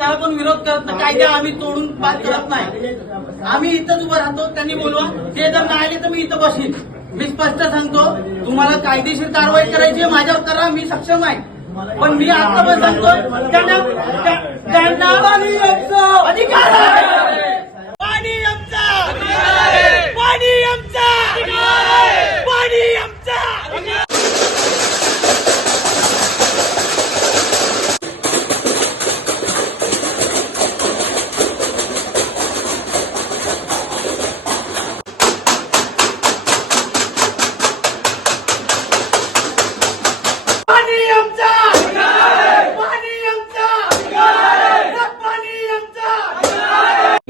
आपण विरोध करत नाही. कायदे आम्ही तोडून बाद करत नाही. आम्ही इथंच उभं राहतो. त्यांनी बोलवा. ते जर नाही आले तर मी इथं बसीन. मी स्पष्ट सांगतो. तुम्हाला कायदेशीर कारवाई करायची आहे, माझ्यावर करा. मी सक्षम आहे. पण मी आता पण सांगतो त्यांना त्यांना अधिकार आहे पाणी आमचा पाणी आमचा पाणी आमचा पाणी आमचा पाणी आमचा पाणी आमचा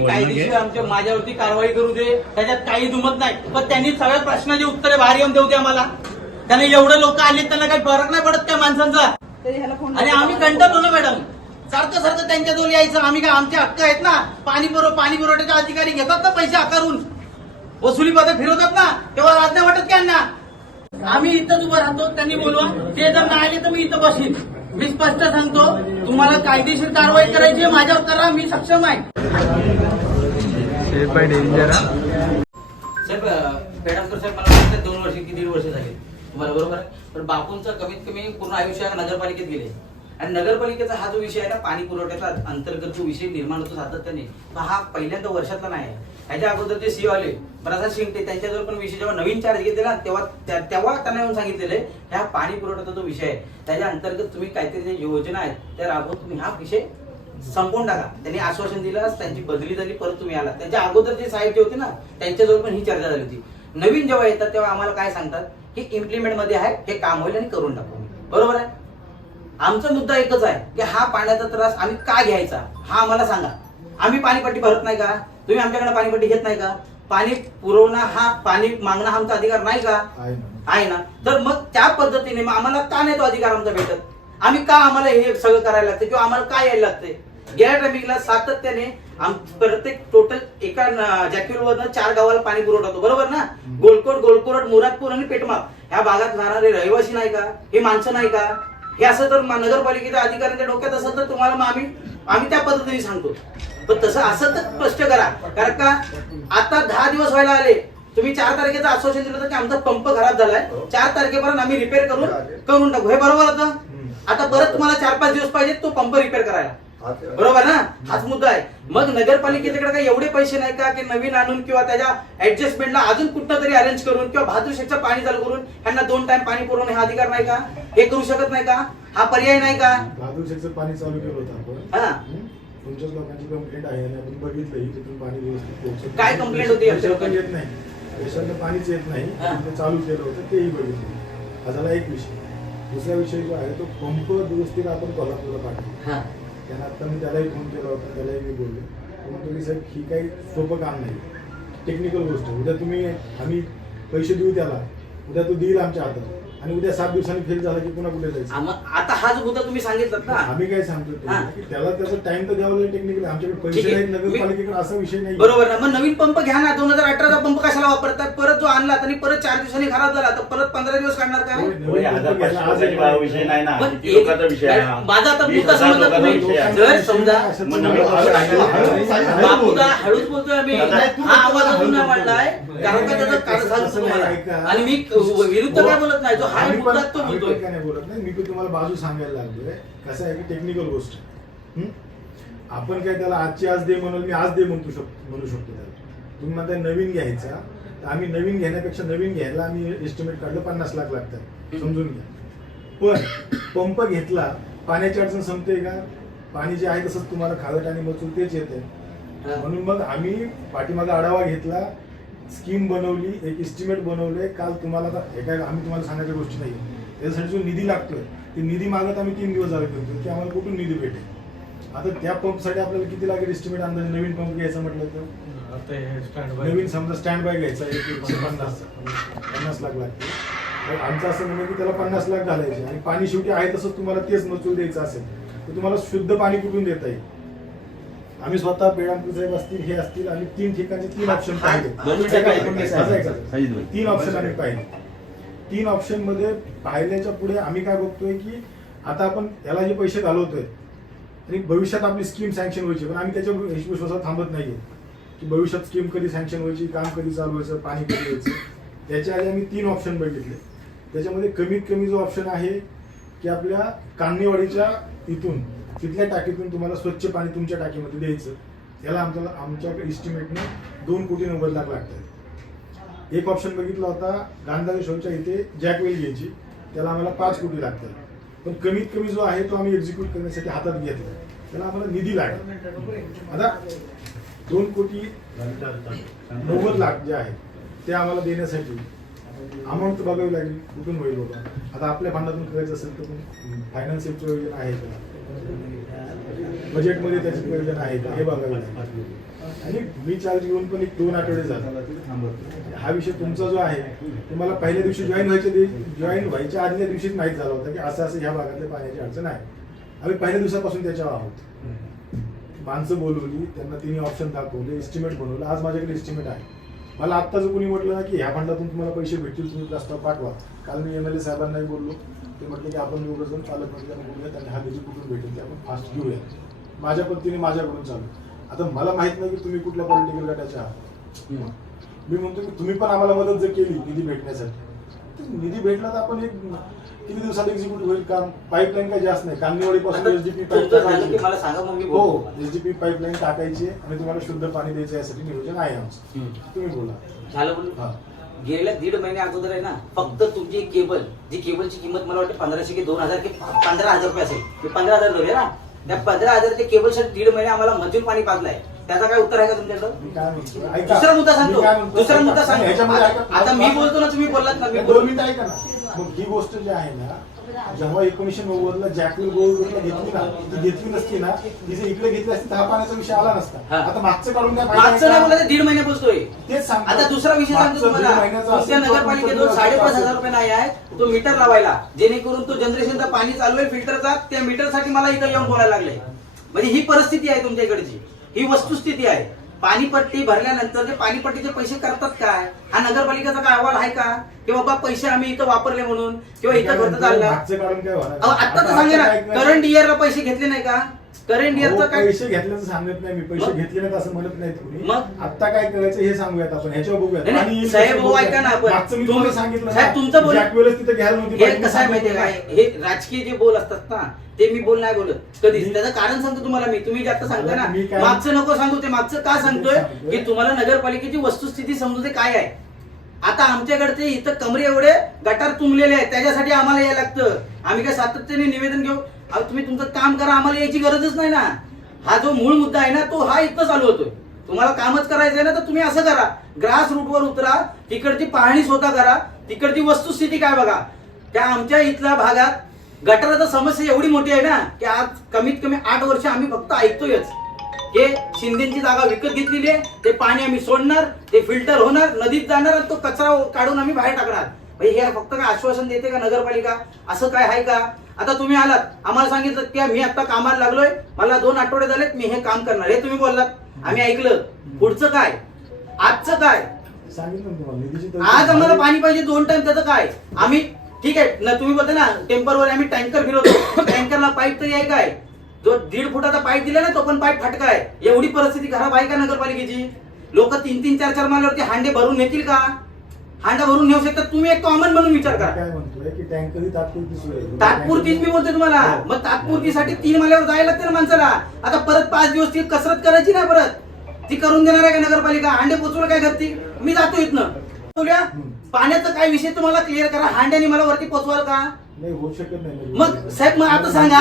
कायदेशीर आमच्या माझ्यावरती कारवाई करू दे. त्याच्यात काही दुमत नाही. पण त्यांनी सगळ्या प्रश्नाची उत्तरे बाहेर येऊन देऊ दे आम्हाला त्याने एवढे लोक आले त्यांना काही फरक नाही पडत त्या माणसांचा. आणि आम्ही कंटाळलो ना मॅडम. सारखं सारखं त्यांच्याजवळ यायचं आम्ही काय आमचे हक्क आहेत ना? पाणी पुरव पाणी पुरवठ्याचे अधिकारी घेतात ना पैसे आकारून? वसुली पदक फिरवतात ना? तेव्हा राज नाही वाटत त्यांना. आम्ही इथंच उभं राहतो त्यांनी बोलवा. ते जर नाही आले तर मी इथं बसीन. मी स्पष्ट सांगतो तुम्हाला कायदेशीर कारवाई करायची आहे, माझ्यावर करा मी सक्षम आहे. शेप बाय डेंजर साहेब पेडासकर साहेब मला वाटतं दोन वर्ष की दीड वर्ष झाले. तुम्हाला बरोबर आहे? पण बापूंचं कमीत कमी पूर्ण आयुष्य हा नगरपालिकेत गेले. आणि नगरपालिकेचा हा जो विषय आहे ना पाणी पुरवठ्याचा अंतर्गत जो विषय निर्माण होतो सातत्याने तो हा पहिल्यांदा वर्षातला नाही आहे. ह्याच्या अगोदर जे सीओ आले प्रसाद शिंगटे त्यांच्याजवळ पण विषय जेव्हा नवीन चार्ज घेतलेला तेव्हा त्या- तेव्हा त्यांना येऊन सांगितलेले ह्या पाणी पुरवठ्याचा जो विषय आहे त्याच्या अंतर्गत तुम्ही काहीतरी ज्या योजना आहेत त्या राबवून तुम्ही हा विषय संपवून टाका. त्यांनी आश्वासन दिलं त्यांची बदली झाली परत तुम्ही आला त्यांच्या अगोदर जे साहेब जे होते ना त्यांच्याजवळ पण ही चर्चा झाली होती. नवीन जेव्हा येतात तेव्हा आम्हाला काय सांगतात? की इम्प्लिमेंटमध्ये आहे हे काम होईल आणि करून टाकू. बरोबर आहे? आमचा मुद्दा एकच आहे की हा पाण्याचा त्रास आम्ही का घ्यायचा? हा आम्हाला सांगा. आम्ही पाणीपट्टी भरत नाही का? तुम्ही आमच्याकडे पाणीपट्टी घेत नाही का? पाणी पुरवणं हा पाणी मागणं आमचा अधिकार नाही का? आहे ना. तर मग त्या पद्धतीने मग आम्हाला का नाही तो अधिकार आमचा भेटत? आम्ही का आम्हाला हे सगळं करायला लागतं किंवा आम्हाला काय यायला लागतंय गेल्या ट्रॅफिकला सातत्याने प्रत्येक टोटल एका जॅक्युलवरनं चार गावाला पाणी पुरवठा होतो. बरोबर ना? गोलकोट गोलकोरड मुरादपूर आणि पेटमाप ह्या भागात राहणारे रहिवासी नाही का? हे माणसं नाही का? हे असं तर नगरपालिकेच्या अधिकाऱ्यांच्या डोक्यात असेल तर तुम्हाला मग आम्ही आम्ही त्या पद्धतीने सांगतो. पण तसं असं तर स्पष्ट करा. कारण का? आता दहा दिवस व्हायला आले. तुम्ही चार तारखेचं आश्वासन दिलं होतं की आमचा पंप खराब झालाय. चार तारखेपर्यंत आम्ही रिपेअर करून करून टाकू. हे बरोबर होतं? आता परत तुम्हाला चार पाच दिवस पाहिजे तो पंप रिपेअर करायला. बरोबर ना? हाच मुद्दा आहे. मग नगरपालिकेच्याकडे काही एवढे पैसे नाही का की नवीन आणून किंवा त्याच्या ऍडजस्टमेंटला अजून कुठं तरी अरेंज करून किंवा शेठचं पाणी चालू करून त्यांना दोन टाइम पाणी पुरवणे हा अधिकार नाही का? हे करू शकत नाही का? हा पर्याय नाही का? शेठचं पाणी चालू केलं होतं आपण? तुमच्याच लोकांची कंप्लेंट आहे आणि आपण बघितलं तिथून पाणी व्यवस्थित काय complaint होती आमच्या लोकांची? येत नाही. पाणीच येत नाही. ते चालू केलं होतं तेही बघितलं. हा झाला एक विषय. दुसरा विषय जो आहे तो पंप दुरुस्तीला आपण कोल्हापूरला पाठवतो त्यांना आत्ता मी त्यालाही फोन केला होता त्यालाही मी बोललो. तो म्हणतो की साहेब ही काही सोपं काम नाही. टेक्निकल गोष्ट उद्या तुम्ही आम्ही पैसे देऊ त्याला. उद्या तो देईल आमच्या हातात. आणि उद्या सात दिवसांनी फेल झाला की पुन्हा कुठे जायचं? आम- आता हाच मुद्दा तुम्ही सांगितलात ना. आम्ही काय सांगतो हा. की त्याला त्याचा टाइम तर द्यावा लागेल टेक्निकल आमच्याकडे ठीक पैसे आहे. नाहीत नगरपालिकेकडे असा विषय नाही बरोबर ना. मग नवीन पंप घ्या ना. दोन हजार अठराचा पंप कशाला वापरतात? परत जो आणला आणि परत चार दिवसांनी खराब झाला. तर परत पंधरा दिवस काढणार काय? हजार पाचशे बा- विषय नाही ना. पण किती लोकांचा विषय आहे. हा? माझा आता वीस मुद्दा हजार समजला लोकांचा तुम्ही. विषय आहे. जर समजा मग नवीन बापूदा हळूच बोलतोय आम्ही. हा आवाज अजून नाही मांडलाय कारण का त्याचा कारण सांगतो तुम्हाला? आणि मी विरुद्ध काय बोलत नाही जो हा मुद्दा तो बोलतोय. काय नाही बोलत नाही मी पण तुम्हाला बाजू सांगायला लागलोय. कसं आहे की टेक्निकल गोष्ट हं? आपण काय त्याला आजची आज दे म्हणून मी आज दे म्हणतो शकतो म्हणू शकतो त्याला. तुम्ही म्हणताय नवीन घ्यायचा. तर आम्ही नवीन घेण्यापेक्षा नवीन घ्यायला आम्ही एस्टिमेट काढलं पन्नास लाख लागतात. समजून घ्या. पण पंप घेतला पाण्याची अडचण संपते का? पाणी जे आहे तसंच तुम्हाला खावट आणि मचूर तेच येते म्हणून मग आम्ही पाठीमागा आढावा घेतला. स्कीम बनवली एक एस्टिमेट बनवलंय. काल तुम्हाला हे काय आम्ही तुम्हाला सांगायच्या गोष्टी नाही त्याच्यासाठी जो निधी लागतोय ते निधी मागत आम्ही तीन दिवस झाले करतो की आम्हाला कुठून निधी भेटेल? आता त्या पंपसाठी आपल्याला किती लागेल एस्टिमेट अंदाजे? नवीन पंप घ्यायचा म्हटलं तर? नवीन समजा स्टँड बाय घ्यायचा एक पन्नास पन्नास लाख लागते तर आमचं असं म्हणणं की त्याला पन्नास लाख घालायचे. आणि पाणी शेवटी आहे तसंच तुम्हाला तेच मजूर द्यायचं असेल तर तुम्हाला शुद्ध पाणी कुठून देता येईल? आम्ही स्वतः पेडांपूर साहेब असतील हे असतील आणि तीन ठिकाणचे तीन ऑप्शन पाहिले. तीन ऑप्शन आम्ही पाहिले तीन ऑप्शनमध्ये पाहिल्याच्या पुढे आम्ही काय बघतोय की आता आपण याला जे पैसे घालवतोय आणि भविष्यात आपली स्कीम सँक्शन व्हायची पण आम्ही त्याच्या विश्वासात थांबत नाहीये. की भविष्यात स्कीम कधी सँक्शन व्हायची काम कधी चालू व्हायचं पाणी कधी व्हायचं त्याच्या आधी आम्ही तीन ऑप्शन बघितले. त्याच्यामध्ये कमीत कमी जो ऑप्शन आहे की आपल्या कान्हेवाडीच्या इथून तिथल्या टाकीतून तुम्हाला स्वच्छ पाणी तुमच्या टाकीमध्ये द्यायचं. याला आमच्या आमच्याकडे इस्टिमेटने दोन कोटी नव्वद लाख लागतात. एक ऑप्शन बघितला होता गांधारी शोच्या इथे जॅकवेल घ्यायची. त्याला आम्हाला पाच कोटी लागतात. पण कमीत कमी जो आहे तो आम्ही एक्झिक्यूट करण्यासाठी हातात घेतला. त्याला आम्हाला निधी लागेल. आता दोन कोटी नव्वद लाख जे आहे ते आम्हाला देण्यासाठी अमाऊंट बघावी लागेल कुठून होईल बाबा. आता आपल्या फंडातून करायचं असेल तर फायनान्शियल प्रयोजन आहे का बजेटमध्ये त्याचे प्रयोजन आहे का हे बघावे लागेल आणि मी चार्ज घेऊन पण एक दोन आठवडे झाला. हा विषय तुमचा जो आहे तुम्हाला पहिल्या दिवशी जॉईन व्हायच्या जॉईन व्हायच्या आधल्या दिवशीच माहीत झाला होता की असं असं ह्या भागातल्या पाण्याची अडचण आहे. आम्ही पहिल्या दिवसापासून त्याच्यावर आहोत. माणसं बोलवली त्यांना तिने ऑप्शन दाखवले एस्टिमेट बनवलं. आज माझ्याकडे एस्टिमेट आहे. मला आत्ताच कोणी म्हटलं ना की ह्या फंडातून तुम्हाला पैसे भेटतील तुम्ही प्रस्ताव पाठवा. काल मी एम एल ए साहेबांनाही बोललो. ते म्हटले की आपण दोघं जण पालकमंत्र्यांना बोलूया त्यांनी हा निधी कुठून भेटेल? ते आपण फास्ट घेऊया. माझ्या पद्धतीने माझ्याकडून चालू. आता मला माहीत नाही की तुम्ही कुठल्या पॉलिटिकल गटाचे आहात. मी म्हणतो की तुम्ही पण आम्हाला मदत जर केली निधी भेटण्यासाठी निधी भेटला तर आपण एक किती दिवसात एक्झिक्यूट होईल? काम पाईपलाईन काही जास्त नाही. कांदिवडी पासून आता एसडीपी मी हो. एसडीपी पाईपलाईन टाकायची आणि तुम्हाला शुद्ध पाणी द्यायचं यासाठी नियोजन आहे आमचं. तुम्ही बोला. हा. गेल्या दीड महिने अगोदर आहे ना फक्त तुमची केबल जी केबलची किंमत मला वाटते पंधराशे की दोन हजार की पंधरा हजार रुपये असेल. मी पंधरा हजार नव्हे ना? त्या पंधरा हजारच्या केबलसाठी दीड महिने आम्हाला मजूर पाणी पाजलाय. त्याचा काय उत्तर आहे का तुमच्याकडं. दुसरा मुद्दा सांगतो. दुसरा. मुद्दा सांगतो. आता मी बोलतो ना तुम्ही बोललात ना मी दोन बोल मिनिटं ऐका ना. मग ही गोष्ट जी आहे ना जेव्हा एकोणीशे नव्वद ला जॅकविल गोल्डला घेतली ना ती घेतली नसती ना ती जर इकडे घेतली असती तर हा पाण्याचा विषय आला नसता. हा. आता मागचं काढून काय मागचं नाही दीड महिने बोलतोय. तेच सांगतो. आता दुसरा विषय सांगतो मागचं तुम्हाला. दीड महिन्याचं तुमच्या असेल तर नगरपालिकेतून साडेपाच. हजार रुपये नाही आहे तो मीटर लावायला. जेणेकरून तो जनरेशनचं पाणी चालू आहे फिल्टरचा त्या मीटरसाठी मला इथं येऊन बोलायला लागले. म्हणजे ही परिस्थिती आहे तुमच्या इकडची. ही वस्तुस्थिती आहे. पाणीपट्टी भरल्यानंतर ते पाणीपट्टीचे पैसे करतात काय? हा नगरपालिकेचा काय अहवाल आहे का? की बाबा पैसे आम्ही इथं वापरले म्हणून किंवा इथं खर्च चालला. आता तर सांगा ना? करंट इयरला पैसे घेतले नाही का? करंट इयरचं काय? पैसे घेतल्याचं सांगत नाही मी. पैसे? घेतले नाहीत असं म्हणत नाही तुम्ही मग? आता काय करायचं हे सांगूयात आपण. ह्याच्यावर बघूयात. आणि साहेब, भाऊ. ऐका ना आपण. मी तुम्ही- तुम्हाला सांगितलं साहेब, तुमचं बोल- वेळेस तिथे घ्यायला नव्हती हे. कसं आहे माहितीये काय? हे राजकीय जे बोल असतात ना ते मी बोल नाही बोलत. कधीच. मी- त्याचं कारण सांगतो तुम्हाला मी. तुम्ही जास्त सांगताय ना मी काय- मागचं नको सांगू ते. मागचं का सांगतोय? सांगतोय. की तुम्हाला नगरपालिकेची वस्तुस्थिती समजू ते काय आहे. आता आमच्याकडचे इथं कमरे एवढे गटार तुंबलेले आहेत त्याच्यासाठी आम्हाला यायला लागतं. आम्ही काय सातत्याने निवेदन घेऊ? अहो, तुम्ही तुमचं काम करा आम्हाला यायची गरजच नाही ना. हा जो मूळ मुद्दा आहे ना तो हा इथं चालू होतोय. तुम्हाला कामच करायचं आहे ना तर तुम्ही असं करा. ग्रास रूटवर उतरा तिकडची पाहणी स्वतः करा. तिकडची वस्तुस्थिती काय बघा. त्या आमच्या इथल्या भागात गटाराचा समस्या एवढी मोठी आहे ना की आज कमीत कमी आठ वर्ष आम्ही फक्त ऐकतोयच. हे शिंदेची जागा विकत घेतलेली आहे. ते पाणी आम्ही सोडणार ते फिल्टर होणार नदीत जाणार आणि तो कचरा काढून आम्ही बाहेर टाकणार. हे फक्त काय आश्वासन देते का नगरपालिका? असं काय आहे का? आता तुम्ही आलात आम्हाला सांगितलं की मी आता कामाला लागलोय. मला दोन आठवडे झालेत मी हे काम करणार. हे तुम्ही बोललात. आम्ही ऐकलं. पुढचं काय? आजचं काय? आज आम्हाला. पाणी पाहिजे दोन टाइम त्याचं काय? आम्ही ठीक आहे ना तुम्ही बोलता ना टेम्परवर आम्ही टँकर फिरवतो. टँकरला पाईप तरी आहे काय? जो दीड फुटाचा पाईप दिला ना तो पण पाईप फाटका आहे. एवढी परिस्थिती खराब आहे का नगरपालिकेची? लोक तीन तीन चार चार माल्यावरती हांडे भरून नेतील का? हांडा भरून नेऊ शकतात तुम्ही एक कॉमन म्हणून विचार करा. काय म्हणतोय? की टँकर तात्पुरती सोय आहे. तात्पुरतीच मी बोलते तुम्हाला. हो. मग तात्पुरतीसाठी तीन माल्यावर जायला लागते ना माणसाला. आता परत पाच दिवस ती कसरत करायची ना परत? ती करून देणार आहे का नगरपालिका? हांडे पोचवलं काय करते? मी जातो इथनं. बोलूया. पाण्याचा काय विषय तुम्हाला क्लिअर करा. हांड्याने मला वरती पोचवाल का? नाही होऊ शकत नाही मग साहेब मग आता सांगा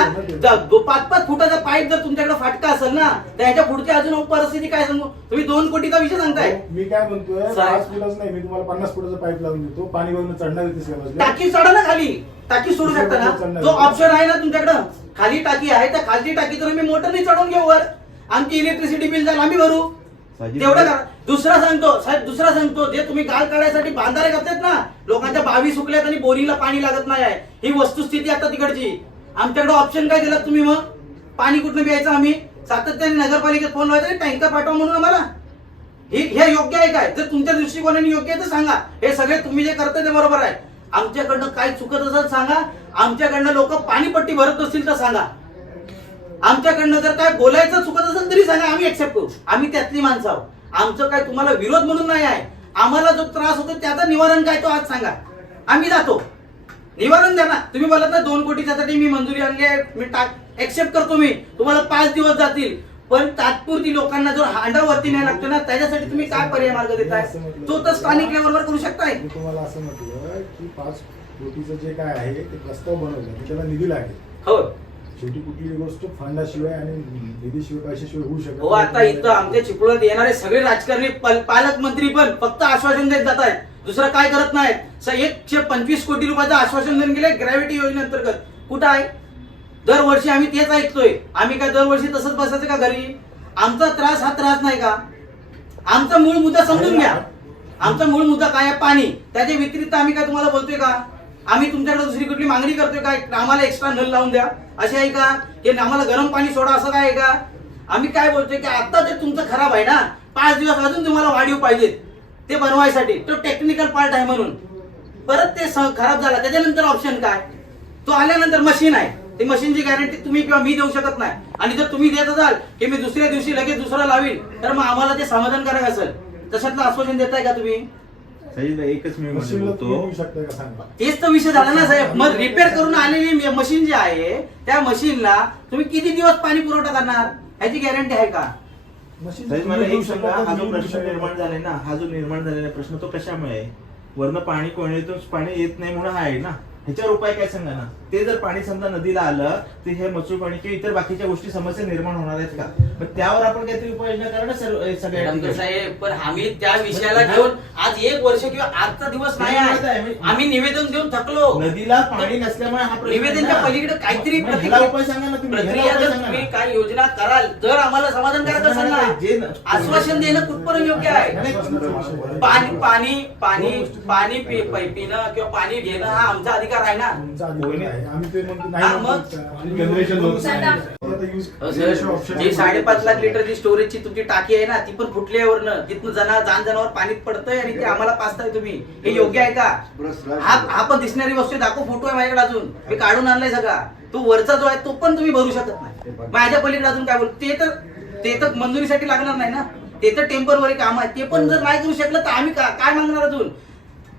दो- पाच पाच फुटाचा पाईप जर तुमच्याकडे फाटका असेल ना तर ह्याच्या पुढची अजून परिस्थिती काय सांगू? तुम्ही दोन कोटीचा विषय सांगताय. हो, मी काय म्हणतोय साहेब. पाच फुटाच नाही मी तुम्हाला पन्नास फुटाचा पाईप लावून देतो. पाणी वरून चढणार आहे तिसऱ्या बाजूला. टाकी चढा ना खाली. टाकी सोडू शकता ना? जो ऑप्शन आहे. ना तुमच्याकडं खाली टाकी आहे त्या खालची टाकी तर आम्ही मोटरने चढवून घेऊ वर. आमची इलेक्ट्रिसिटी बिल जाईल आम्ही भरू. तेवढं. करा. दुसरा सांगतो साहेब दुसरा सांगतो. जे तुम्ही गाळ काढायसाठी बांधारे करतात ना लोकांच्या बावी सुकल्यात आणि बोरिंगला पाणी लागत नाही आहे. ही वस्तुस्थिती आता तिकडची. आमच्याकडे ऑप्शन काय दिलात तुम्ही मग? पाणी कुठनं प्यायचं आम्ही? सातत्याने नगरपालिकेत फोन लावायचा टँकर पाठवा म्हणून आम्हाला. हे हे योग्य आहे काय? जर तुमच्या दृष्टिकोनाने योग्य आहे तर सांगा. हे सगळे तुम्ही जे करताय ते बरोबर आहे. आमच्याकडनं काय चुकत असेल सांगा. आमच्याकडनं लोक पाणीपट्टी भरत असतील तर सांगा. आमच्याकडनं जर काय बोलायचं चुकत असेल तरी सांगा आम्ही एक्सेप्ट करू. आम्ही त्यातली माणसं आहोत. आमचं काय तुम्हाला विरोध म्हणून नाही आहे. आम्हाला जो त्रास होतो त्याचं निवारण काय तो आज सांगा. आम्ही जातो. निवारण द्या ना. तुम्ही बोलत ना दोन कोटीच्यासाठी मी मंजुरी आणली आहे. मी टाक एक्सेप्ट करतो मी. तुम्हाला पाच दिवस जातील. पण तात्पुरती लोकांना जो हांडावरती नाही लागतो ना त्याच्यासाठी तुम्ही काय पर्याय मार्ग देताय? तो तर स्थानिक लेवलवर करू शकताय. मी तुम्हाला असं म्हटलं की पाच कोटीचं जे काय आहे ते प्रस्ताव बनवलं. त्याला निधी लागेल. हो. शेवटी कुठली गोष्ट फंडाशिवाय आणि निधीशिवाय पैशाशिवाय होऊ शकत हो आता इथं आमच्या चिपळूणात येणारे सगळे राजकारणी पल- पालकमंत्री पण फक्त आश्वासन देत जात आहेत. दुसरं काय करत नाहीत स- एकशे पंचवीस कोटी रुपयाचं आश्वासन देऊन गेले ग्रॅव्हिटी योजनेअंतर्गत. कुठं आहे? दरवर्षी आम्ही तेच ऐकतोय. आम्ही काय दरवर्षी तसंच बसायचं का घरी? आमचा त्रास हा त्रास नाही का? आमचा मूळ मुद्दा समजून घ्या. आमचा मूळ मुद्दा काय आहे? पाणी. त्याच्या व्यतिरिक्त आम्ही काय तुम्हाला बोलतोय का? आम्ही तुमच्याकडे दुसरी कुठली मागणी करतोय काय? आम्हाला एक्स्ट्रा नल लावून द्या. असे आहे का? की आम्हाला गरम पाणी सोडा असं काय आहे का? आम्ही काय बोलतोय की आता ते तुमचं खराब आहे ना पाच दिवस अजून तुम्हाला वाढीव पाहिजेत ते बनवायसाठी. तो टेक्निकल पार्ट आहे म्हणून. परत ते स- खराब झाला त्याच्यानंतर ऑप्शन काय? तो आल्यानंतर मशीन आहे. ती मशीनची गॅरंटी तुम्ही किंवा मी देऊ शकत नाही. आणि जर तुम्ही देत असाल की मी दुसऱ्या दिवशी लगेच दुसरा लावीन तर मग आम्हाला ते समाधानकारक असेल. तशातलं आश्वासन देताय का तुम्ही? साहेब एकच मी मशीनला शकता का सांगा? तेच तर विषय झाला ना साहेब. मग रिपेअर करून आलेली मशीन जी आहे त्या मशीनला तुम्ही किती दिवस पाणी पुरवठा करणार? ह्याची गॅरंटी आहे का? मशीन साहेब मला तुम्ही देऊ एक शकता सांगा का? हा जो प्रश्न निर्माण? झालाय ना हा जो निर्माण झालेला प्रश्न तो कशामुळे आहे? वरनं पाणी कोणीतून पाणी येत नाही म्हणून हा आहे ना? ह्याच्यावर उपाय काय सांगा ना? ते जर पाणी समजा नदीला आलं तर हे मसूर पाणी किंवा इतर बाकीच्या गोष्टी समस्या निर्माण होणार आहेत का मग त्यावर आपण काहीतरी उपाययोजना करा ना सर्व हे सगळ्या ठिकाणी. पण आम्ही त्या विषयाला घेऊन आज एक वर्ष किंवा आजचा दिवस नाही आहे, आम्ही निवेदन देऊन थकलो नदीला पाणी नसल्यामुळे हा प्रश्न आहे निवेदनच्या. पलीकडे काहीतरी मग ह्याला उपाय सांगा ना तुम्ही ह्याला प्रक्रिया उपाय जर सांगा तुम्ही ना. काय योजना कराल तर आम्हाला समाधानकारक तसं असेल नाही, जे ना न- आश्वासन देणं कुठपर्यंत योग्य आहे नाही. पाणी पाणी पाणी पाणी पि- पि- पिणं किंवा पाणी घेणं हा आमचा अधिकार आहे ना आहे. आम्ही ते म्हणतो हा, मग? म्हणतो लोक. आता use- केल्याशिवाय सर, option जी. साडेपाच लाख लिटरची स्टोरेजची तुमची टाकी आहे ना ती पण फुटली आहे वरनं. तिथनं जना जाण जनावर पाणी पडतंय आणि ते आम्हाला पाचताय तुम्ही. हे योग्य आहे का? हा हा पण दिसणारी वस्तू आहे, दाखव फोटो आहे माझ्याकडे अजून. मी काढून आणलाय सगळा. तो वरचा जो आहे तो पण तुम्ही भरू शकत नाही. माझ्या पलीकडे अजून काय बोल ते तर ते तर मंजुरीसाठी लागणार नाही ना. ते तर टेम्परवरी काम आहे. ते पण जर नाही करू शकलं तर आम्ही का- काय मागणार अजून?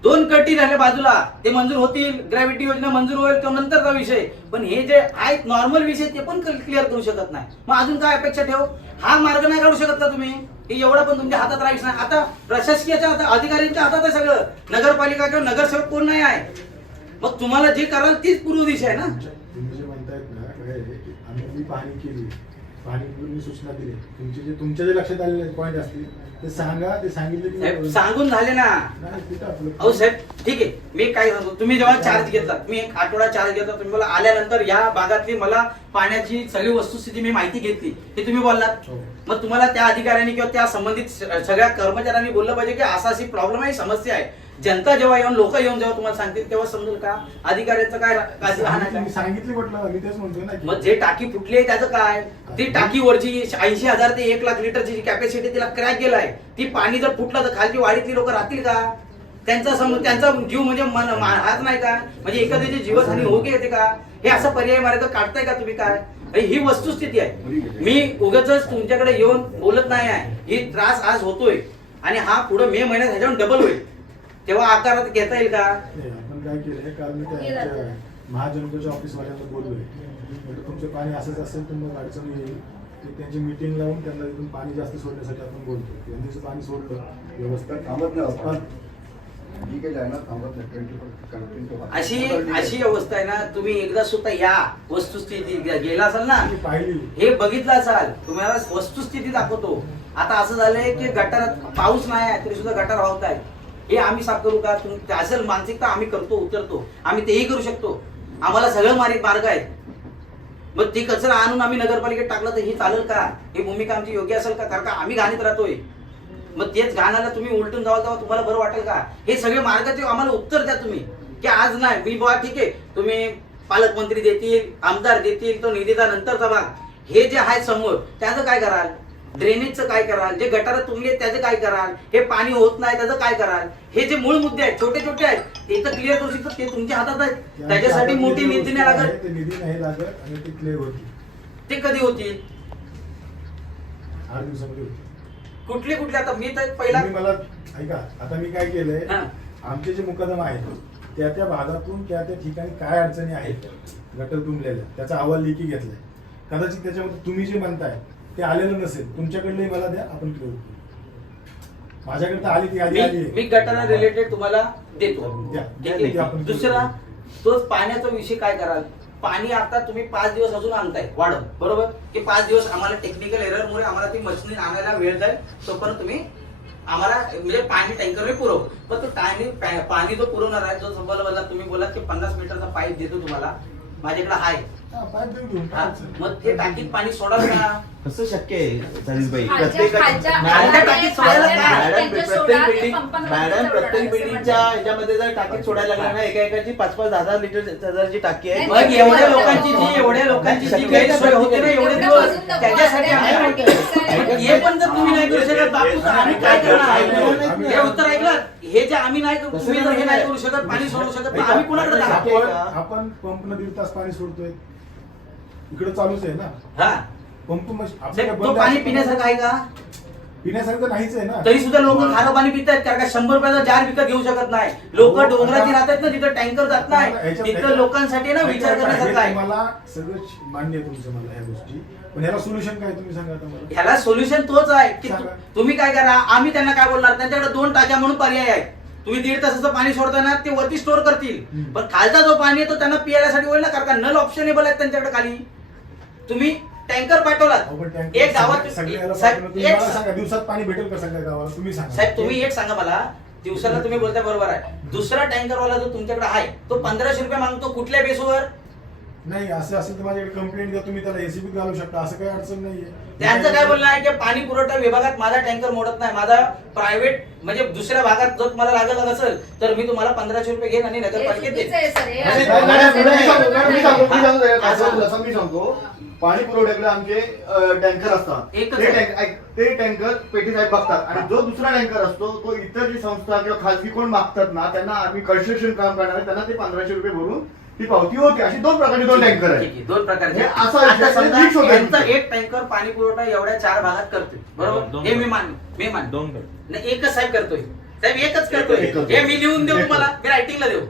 दोन कटी राहिले बाजूला. ते मंजूर होतील ग्रॅव्हिटी योजना मंजूर होईल तो नंतरचा विषय. पण हे जे आहेत नॉर्मल विषय ते पण क्लिअर करू शकत नाही. मग अजून काय अपेक्षा ठेव? हा मार्ग नाही काढू शकत का तुम्ही? हे एवढं पण तुमच्या हातात राहायचं नाही. आता प्रशासकीयच्या हातात अधिकाऱ्यांच्या हातात आहे सगळं. नगरपालिका किंवा नगरसेवक कोण नाही आहे? मग तुम्हाला जे कराल तीच पूर्व दिशा आहे ना? तुम्ही जे ना आम्ही पाहणी केली. पाहणी सूचना दिली. तुमचे जे तुमच्या जे लक्षात आलेले पॉईंट असतील ते सांगा ते सांगितले की सांगून झाले ना. नाही, तिथं आपलं- अहो साहेब ठीक आहे. मी काय सांगतो? तुम्ही जेव्हा चार्ज घेतला तुम्ही एक आठवडा चार्ज घेतला तुम्ही मला आल्यानंतर या भागातली मला पाण्याची सगळी वस्तुस्थिती मी माहिती घेतली. हे तुम्ही बोललात. हो. मग तुम्हाला त्या अधिकाऱ्यांनी किंवा त्या संबंधित स- सगळ्या कर्मचाऱ्यांनी बोललं पाहिजे की असा अशी प्रॉब्लेम आहे समस्या आहे. जनता जेव्हा येऊन लोक येऊन जेव्हा तुम्हाला सांगतील तेव्हा समजेल का? अधिकाऱ्यांचं काय राहणार सांगितलं- म्हटलं मी तेच म्हणतोय ना. की- मग जे टाकी फुटली आहे त्याचं काय? ती टाकी वरची ऐंशी हजार ते एक लाख लिटरची जी कॅपॅसिटी तिला क्रॅक गेलाय. ती पाणी जर फुटलं तर खालची वाडीतली लोक राहतील का? त्यांचा सम त्यांचा जीव म्हणजे मन हात नाही का? म्हणजे एखाद्याची जीवनहानी होऊ येते का? हे असं पर्याय मार्ग काढताय का तुम्ही काय? ही वस्तुस्थिती आहे. मी उगाच तुमच्याकडे येऊन बोलत नाही आहे. ही त्रास आज होतोय. आणि हा पुढे मे महिन्यात ह्याच्यावर डबल होईल. तेव्हा आकारात घेता येईल का? नाही, आपण काय केलंय काल मी त्या ऑफिसवाल्यांना बोललोय. म्हटलं तुमचं पाणी असंच असेल तर मग अडचण येईल. ते त्यांची मीटिंग लावून त्यांना तिथून पाणी जास्त सोडण्यासाठी आपण बोलतो यांनीच पाणी सोडलं. व्यवस्था थांबत नाही आपण. आहे ना थांबत नाही. ट्वेंटी कंटिन्यू अशी अशी अवस्था आहे ना तुम्ही एकदा सुद्धा या वस्तुस्थिती गे- गेला असाल ना मी पाहिली. हे बघितलं असाल तुम्हाला वस्तुस्थिती दाखवतो. आता असं झालंय की गटारात पाऊस नाही आहे तरी सुद्धा गटार वाहत आहे हे आम्ही साफ करू का? तुम्ही असेल मानसिकता आम्ही करतो उतरतो. आम्ही तेही करू शकतो. आम्हाला सगळं मार्ग मार्ग आहेत. मग ती कचरा आणून आम्ही नगरपालिकेत टाकलं तर ही चालेल का? ही भूमिका आमची योग्य असेल का? कारण का आम्ही घाणीत राहतोय. मग तेच घाणाला तुम्ही उलटून जावा तेव्हा तुम्हाला बरं वाटेल का? हे सगळे मार्गाचे आम्हाला उत्तर द्या तुम्ही. की आज नाही मी बघा ठीक आहे. तुम्ही पालकमंत्री देतील आमदार देतील तो निधीचा नंतरचा भाग. हे जे आहे समोर त्याचं काय कराल? ड्रेनेजचं काय कराल? जे गटार तुंबले त्याचं काय कराल? हे पाणी होत नाही त्याचं काय कराल? हे जे मूळ मुद्दे आहेत छोटे छोटे आहेत ते तर क्लिअर करू शकतो ते तुमच्या हातात आहेत. त्याच्यासाठी मोठी निधी नाही लागत. ते निधी नाही लागत आणि ती क्लिअर होती. ते कधी होतील आठ दिवसामध्ये होती. कुठले कुठले? आता मी तर पहिला मला ऐका आता मी काय केलंय. आमचे जे मुकदम आहेत त्या त्या भागातून त्या त्या ठिकाणी काय अडचणी आहेत? गटर तुंबलेल्या त्याचा अहवाल लेखी घेतलाय. कदाचित त्याच्यामध्ये तुम्ही जे म्हणताय ते आलेलं नसेल तुमच्याकडलंही मला द्या आपण क्लिअर करू. माझ्याकडे तर आली ती आधी आली. मी गटारा रिलेटेड तुम्हाला देतो. द्या. ठीक द्या, आहे? आपण- दुसरा तोच पाण्याचा विषय काय कराल? पाणी आता तुम्ही पाच दिवस अजून आणताय वाढव बरोबर? की पाच दिवस आम्हाला टेक्निकल एरर मुळे आम्हाला ती मशीन आणायला वेळ जाईल तोपर्यंत तुम्ही आम्हाला म्हणजे पाणी टँकरने पुरव. पण तो पाणी पा- पाणी जो पुरवणार आहे जो बोला तुम्ही बोला की पन्नास मीटरचा पाईप देतो तुम्हाला. माझ्याकडे आहे मग ते टाकीत पाणी सोडाल का? कसं शक्य आहे खालच्या- प्रत्येक टाकीत सोडायला? मॅडम प्रत्येक बिल्डिंग मॅडम बिल्डिंगच्या. ह्याच्यामध्ये जर टाकीत सोडायला लागला ना एका एकाची पाच पाच दहा दहा लिटर हजारची टाकी आहे. मग एवढ्या लोकांची जी एवढ्या लोकांची जी गैरसोय होते ना एवढे दिवस त्याच्यासाठी आम्ही म्हणतो. हे पण जर तुम्ही नाही करू शकत बापू आम्ही काय करणार? हे उत्तर ऐकलं? हे जे आम्ही नाही करू तुम्ही जर हे नाही करू शकत पाणी सोडू शकत आम्ही कुणाकडे आपण आपण पंपनं दीड तास पाणी सोडतोय. इकडे चालूच आहे ना. हा. पंप मशीन साहेब, आपल्याकडे तो बंद पाणी आहे. पिण्यासारखं आहे का? पिण्यासारखं नाहीच आहे ना. तरी सुद्धा लोक खारं पाणी पितात कारण का शंभर रुपयाचा जार विकत घेऊ शकत नाही. लोक हो, डोंगराची आता- राहतात ना तिथं टँकर जात नाही. ह्याच्यात- तिथं लोकांसाठी ना विचार ह्याच्यात करण्यासारखं आहे. तुम्हाला सगळं मान्य आहे तुमचं मला ह्या गोष्टी. पण ह्याला सोल्युशन काय तुम्ही सांगा आता मला. ह्याला सोल्युशन तोच आहे की तु- सांगा. तुम्ही काय करा आम्ही त्यांना काय बोलणार? त्यांच्याकडे दोन टाक्या म्हणून पर्याय आहेत. तुम्ही दीड तासाचं पाणी सोडताय ना ते वरती स्टोअर करतील. हम्म. पण खालचा जो पाणी आहे तो त्यांना पियासाठी होईल ना कारण का नल ऑप्शनेबल आहेत त्यांच्याकडे खाली. तुम्ही टँकर पाठवलात. एक गावात दिवसात पाणी भेटेल का सगळ्या गावाला? तुम्ही सांगा. साहेब तुम्ही एक सांगा मला. दिवसाला तुम्ही बोलताय बरोबर आहे. दुसरा टँकरवाला जो तुमच्याकडे आहे तो पंधराशे रुपये मागतो कुठल्या बेसवर? नाही असं असेल तर माझ्याकडे कंप्लेंट द्या. तुम्ही त्याला एसीबी घालू शकता. असं काही अडचण नाहीये. त्यांचं काय बोलणं आहे की पाणी पुरवठा विभागात माझा टँकर मोडत नाही. माझा प्रायव्हेट म्हणजे दुसऱ्या भागात जर तुम्हाला लागत असेल तर मी तुम्हाला पंधराशे रुपये घेईन आणि नगरपालिकेत देईन. सांगतो, पाणी पुरवठ्याकडे आमचे टँकर असतात. एकच ते टँकर पेटी साहेब बघतात. आणि जो दुसरा टँकर असतो तो इतर जी संस्था किंवा खासगी कोण मागतात ना त्यांना आम्ही कन्स्ट्रक्शन काम करणार त्यांना ते पंधराशे रुपये भरून ती पावती होते अशी दोन प्रकारचे दोन टँकर आहे, दोन प्रकारचे हे असं. एक टँकर पाणी पुरवठा एवढ्या चार भागात करतोय. बरोबर? हे मी. मान मी मान दोन एकच साहेब करतोय. साहेब एकच करतोय. हे मी लिहून देऊ तुम्हाला. मी रायटिंगला देऊ.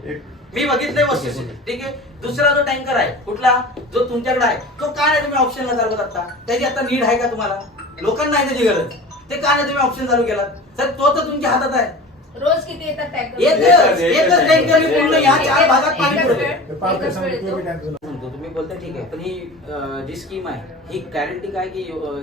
मी बघितलंय वस्तुस्थिती ठीक आहे? दुसरा जो टँकर आहे कुठला? जो तुमच्याकडे आहे तो का नाही तुम्ही ऑप्शनला चालवत आता त्याची आता नीड आहे का तुम्हाला? लोकांना आहे त्याची गरज. ते का नाही तुम्ही ऑप्शन चालू केला सर तो तर तुमच्या हातात आहे. रोज किती येतात टँकर एकच एकच टँकर पूर्ण ह्या चार भागात पाणी पुरवतो. तुम्ही बोलता ठीक आहे. पण ही जी स्कीम आहे ही गॅरंटी काय की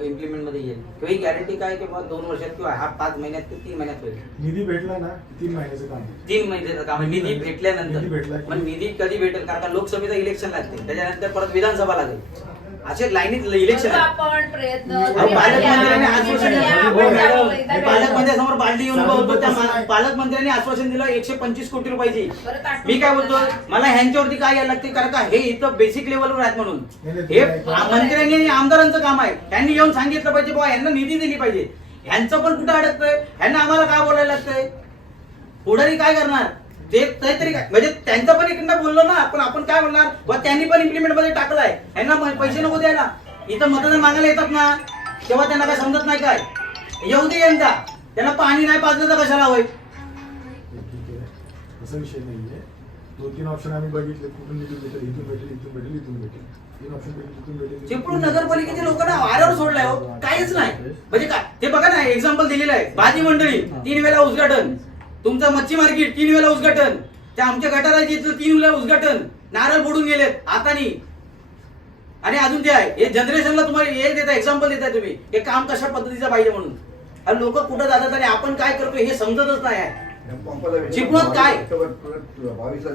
इम्प्लिमेंटमध्ये येईल? किंवा ही गॅरंटी काय की दोन वर्षात किंवा हा पाच महिन्यात किंवा तीन महिन्यात होईल? निधी भेटला ना तीन महिन्याचं काम. तीन महिन्याचं काम. निधी भेटल्यानंतर. पण निधी कधी भेटेल? कारण का लोकसभेचं इलेक्शन लागते त्याच्यानंतर परत विधानसभा लागेल. असे लाईनीत इलेक्शन आपण प्रयत्न पालकमंत्र्यांनी आश्वासन हो, पालकमंत्र्यांसमोर बालदी उभा होतो. त्या. पालकमंत्र्यांनी आश्वासन दिलं एकशे पंचवीस कोटी रुपयाची. मी काय बोलतो. मला ह्यांच्यावरती काय यायला लागते? कारण का हे इथं बेसिक लेवलवर आहेत म्हणून. हे. मंत्र्यांनी आणि आमदारांचं काम आहे. त्यांनी येऊन सांगितलं पाहिजे बाबा यांना निधी दिली पाहिजे. ह्यांचं पण कुठं अडकतंय? ह्यांना आम्हाला काय बोलायला लागतंय? पुढारी काय करणार? ते काहीतरी काय म्हणजे त्यांचं पण इकडनं बोललो ना पण आपण काय बोलणार? बा त्यांनी पण इम्प्लिमेंटमध्ये टाकलाय. यांना पैसे नको द्यायला. इथं मतदान मागायला येतात ना तेव्हा त्यांना काय समजत नाही काय? येऊ दे यंदा. त्यांना पाणी नाही पाजलं तर कशाला होईल? असा विषय नाहीये. दोन तीन ऑप्शन आम्ही बघितले. कुठून निधी भेटेल इथून भेटेल इथून भेटेल इथून भेटेल. तीन ऑप्शन भेटेल इथून भेटेल चिपळूण नगरपालिकेचे लोकांना वाऱ्यावर सोडलाय हो. काहीच नाही. म्हणजे काय? ते बघा ना एक्झाम्पल दिलेलं आहे. भाजी मंडळी तीन वेळा उद्घाटन. तुमचं मच्छी मार्केट तीन वेळा उद्घाटन. त्या आमच्या गटाला इथलं तीन वेळा उद्घाटन. नारळ बुडून गेलेत हातानी आणि अजून ते आहे हे जनरेशनला तुम्हाला हे देता एक्झाम्पल देताय तुम्ही. हे काम कशा पद्धतीचं पाहिजे म्हणून. लोक कुठं जातात आणि आपण काय करतो हे समजतच नाही आहे. चिपळूण काय? बावीसला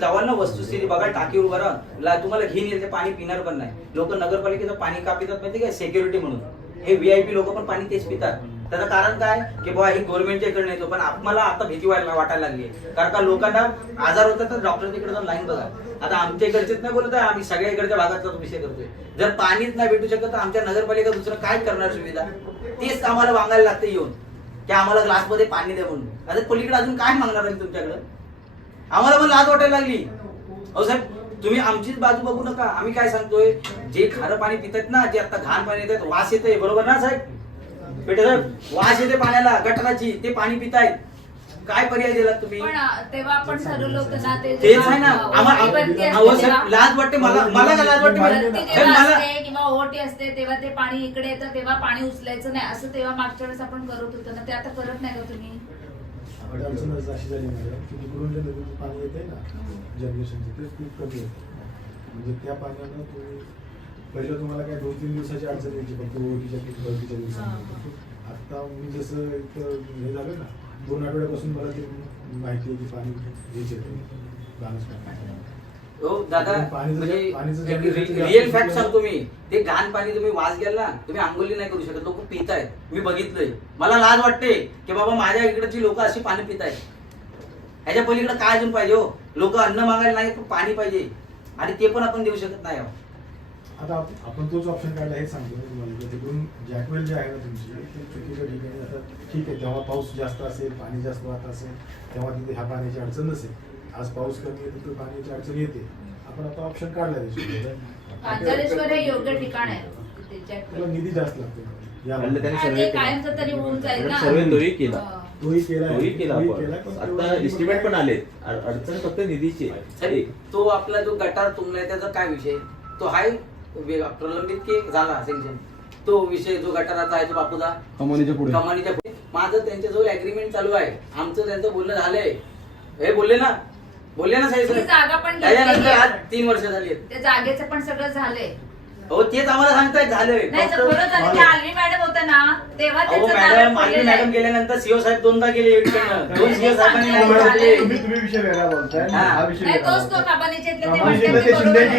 जावांना वस्तुस्थिती बघा टाकीवर उभं राहा. तुम्हाला घेऊन येईल ते पाणी पिणार पण नाही. लोक नगरपालिकेचं पाणी का पितात माहिती काय सेक्युरिटी म्हणून. हे व्हीआयपी लोक पण पाणी तेच पितात. त्याचं कारण काय? की बाबा ही गव्हर्नमेंटच्या इकडे येतो. पण आम्हाला आता भीती व्हायला वाटायला लागली कारण का लोकांना आजार होतात तर डॉक्टर तिकडे जाऊन लाईन बघा. आता आमच्या इकडचेच नाही बोलत आहे आम्ही सगळ्या इकडच्या भागातला विषय करतोय. जर पाणीच नाही भेटू शकत तर आमच्या नगरपालिका दुसरं काय करणार सुविधा? तेच आम्हाला मागायला लागते येऊन. की आम्हाला ग्लासमध्ये पाणी द्या म्हणून. आता पलीकडे अजून काय मागणार आहे तुमच्याकडं? आम्हाला पण लाज वाटायला लागली. अहो साहेब तुम्ही आमचीच बाजू बघू नका. आम्ही काय सांगतोय? जे खारं पाणी पितात ना जे आता घाण पाणी येतात वास येते बरोबर ना साहेब? साहेब वास येते पाण्याला गटाराची ते पाणी पितायत. काय पर्याय दिला तुम्ही? पण तेव्हा आपण ठरवलं होतं ना ते तेच आहे ना. जेव्हा, आम्हाला अ, वरती असते अहो तेव्हा- साहेब लाज वाटते मला. मला का लाज वाटते? वरती साहेब, जेव्हा मला असते किंवा ओटी असते तेव्हा ते पाणी इकडे येतं तेव्हा पाणी उचलायचं नाही. असं तेव्हा मागच्या वेळेस आपण करत होतो ना. ते आता करत नाही का तुम्ही? अडचणच अशी झाली मॅडम की तिकडून जे नदीचं पाणी येते ना जनरेशनचं ते खूप कमी येतं म्हणजे त्या पाण्यानं तुम्ही पहिलं तुम्हाला काय दोन तीन दिवसाची अडचण यायची फक्त ओळखीच्या ओळखीच्या दिवसांमध्ये. आता मी जसं इथं हे झालं ना दोन आठवड्यापासून मला ते माहिती आहे की पाणी हेच येतं. हो दादा पाणीचं- म्हणजे एक रिअल फॅक्ट सांगतो मी. ते घाण पाणी तुम्ही वास गेला ना तुम्ही आंघोळी नाही करू शकत. लोक पितायत. मी बघितलंय. मला लाज वाटते की बाबा माझ्या इकडची लोक अशी पाणी पितायत. ह्याच्या पलीकडे काय अजून पाहिजे हो? लोक अन्न मागायला नाही पण पाणी पाहिजे. आणि ते पण आपण देऊ शकत नाही. आता आप- आपण तोच ऑप्शन काढला हे सांगतो तुम्हाला. की तिकडून जॅकवेल जे आहे ना तुमची ते चुकीच्या ठिकाणी आता ठीक आहे तेव्हा पाऊस जास्त असेल पाणी जास्त वाहत असेल तेव्हा तिथे ह्या पाण्याची अडचण नसेल. आज पाऊस कमी येतो तर पाण्याची अडचण येते. आपण आता ऑप्शन काढला हे योग्य ठिकाण आहे. तिथे त्याला निधी जास्त लागतो. या म्हणलं त्याने सर्वे ते केला. तोही केला. हा. तोही केला. तोही केला तोही आपण. केला, पण आता आले अडचण फक्त निधीची आहे. तो आपला जो गटार तुंबलाय त्याचा काय विषय? तो हाय प्रलंबित की झाला सँक्शन तो विषय जो गटाराचा आहे तो बापूदा कमानीच्या पुढे. कमानीच्या पुढे. माझं त्यांच्याजवळ अग्रीमेंट चालू आहे. आमचं त्यांचं बोलणं झालंय. हे बोलले ना? बोलले ना साहेब? जागा पण त्याच्यानंतर आज. तीन वर्ष झाली आहेत. त्या जागेचं पण सगळं झालंय. हो तेच आम्हाला सांगतायत झालंय. आलवी मॅडम होत्या ना तेव्हा मॅडम आहे. मॅडम गेल्यानंतर सीओ साहेब दोनदा गेले दोन सीओ साहेबांनी वेगळा बोलताय. हा. हा विषय तोच तो.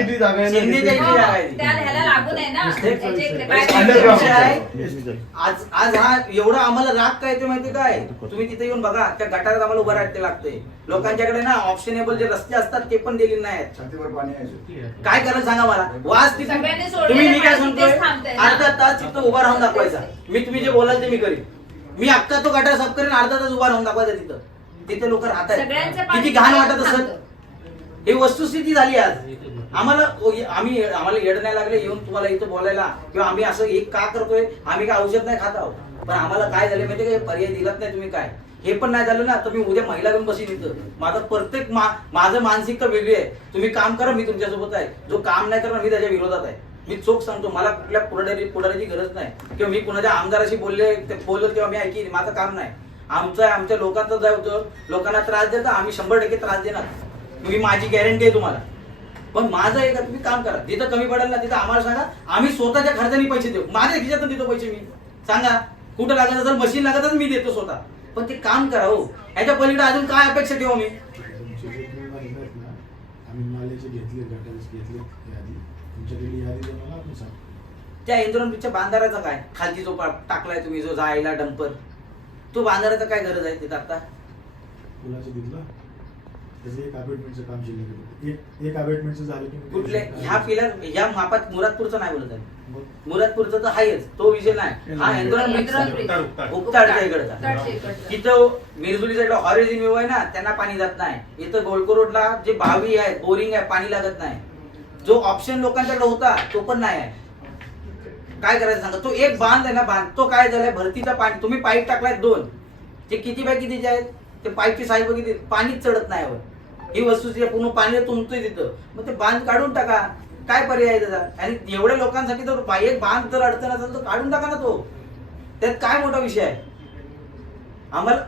जी जागा आहे ना, Mistake. काय Underground. विषय आहे, आज आज हा एवढा आम्हाला राग काय ते माहिती काय? तुम्ही तिथे येऊन बघा त्या गटारात आम्हाला उभं राहायला लागते लोकांच्याकडे ना ऑप्शनेबल जे रस्ते असतात ते पण दिलेले नाहीत. छातीवर पाणी आहे. काय करायला सांगा मला? वास तिथे सगळ्यांनी सोडलेलं तुम्ही मी काय पाणी सांगतोय? तिथेच थांबतंय ना. अर्धा तास तिथं उभा राहून दाखवायचा. मी तुम्ही जे बोलाल ते मी करीन. मी अक्का तो गटार साफ करेन अर्धा तास उभा राहून दाखवायचा तिथं. तिथे लोक राहत सगळ्यांचं पाणी किती घाण वाटत तिथेच असत थांबतं. ही वस्तुस्थिती झाली आज. आम्हाला आम्ही आम्हाला येड नाही लागले येऊन तुम्हाला इथं बोलायला. किंवा आम्ही असं एक का करतोय आम्ही काय औषध नाही खात आहोत. पण आम्हाला काय झालं माहिती का? पर्याय दिलात नाही तुम्ही काय. हे पण नाही झालं ना तर मी उद्या महिला घेऊन बसीन इथं. माझं प्रत्येक मा- माझं मानसिकता वेगळी आहे. तुम्ही काम करा मी तुमच्यासोबत आहे. जो काम नाही करणार मी त्याच्या विरोधात आहे. मी चोख सांगतो मला कुठल्या पुढारी पुढाऱ्याची गरज नाही. किंवा मी कुणाच्या आमदाराशी बोलले ते बोललो तेव्हा मी ऐकीन माझं काम नाही. आमचं आहे, आमच्या लोकांचं जाय होतं. लोकांना त्रास देता आम्ही शंभर टक्के त्रास देणार. मी माझी गॅरंटी आहे तुम्हाला. पण माझं एक तुम्ही काम करा. जिथं कमी पडेल ना तिथं आम्हाला सांगा. आम्ही स्वतःच्या खर्चाने पैसे देऊ. माझ्या खिशातून देतो पैसे मी. सांगा. कुठं लागत असेल मशीन लागत असेल मी देतो स्वतः. पण ते काम करा हो. ह्याच्या पलीकडे अजून काय अपेक्षा ठेवू मी? त्या इंद्रनच्या बांधाराचा काय? खालती जो टाकलाय तुम्ही जो जायला डंपर. तो बांधाराचा काय गरज आहे तिथं आता? त्याचं एक अबेटमेंटचं काम शिल्लक आहे. एक एक अबेटमेंटचं झालं की मग ते- कुठले ह्या पिलर ह्या मापात मुरादपूरचं नाही बोलत आहे. मग? मुरादपूरचं तर आहेच तो विषय नाही. हा. उकताडच्या इकडचा मिरजुली साईडला ऑरेंज व्यू आहे ना त्यांना पाणी जात नाही. इथं गोलको रोडला जे बावी आहे बोरिंग आहे पाणी लागत नाही. जो ऑप्शन लोकांच्याकडे होता तो पण नाही आहे. काय करायचं सांगा? तो एक बांध आहे ना बांध. तो काय झालाय? भरतीचा पाणी. तुम्ही पाईप टाकलाय दोन. ते किती बाय कितीचे आहेत? ते पाईपची साईज बघितली पाणीच चढत नाही वर ही वस्तू पूर्ण पाणी तुमतोय तिथं. मग ते बांध काढून टाका. काय पर्याय आहे त्याचा? आणि एवढ्या लोकांसाठी तर बा- एक बांध जर अडचण असेल तर काढून टाका ना तो. त्यात काय मोठा विषय आहे? आम्हाला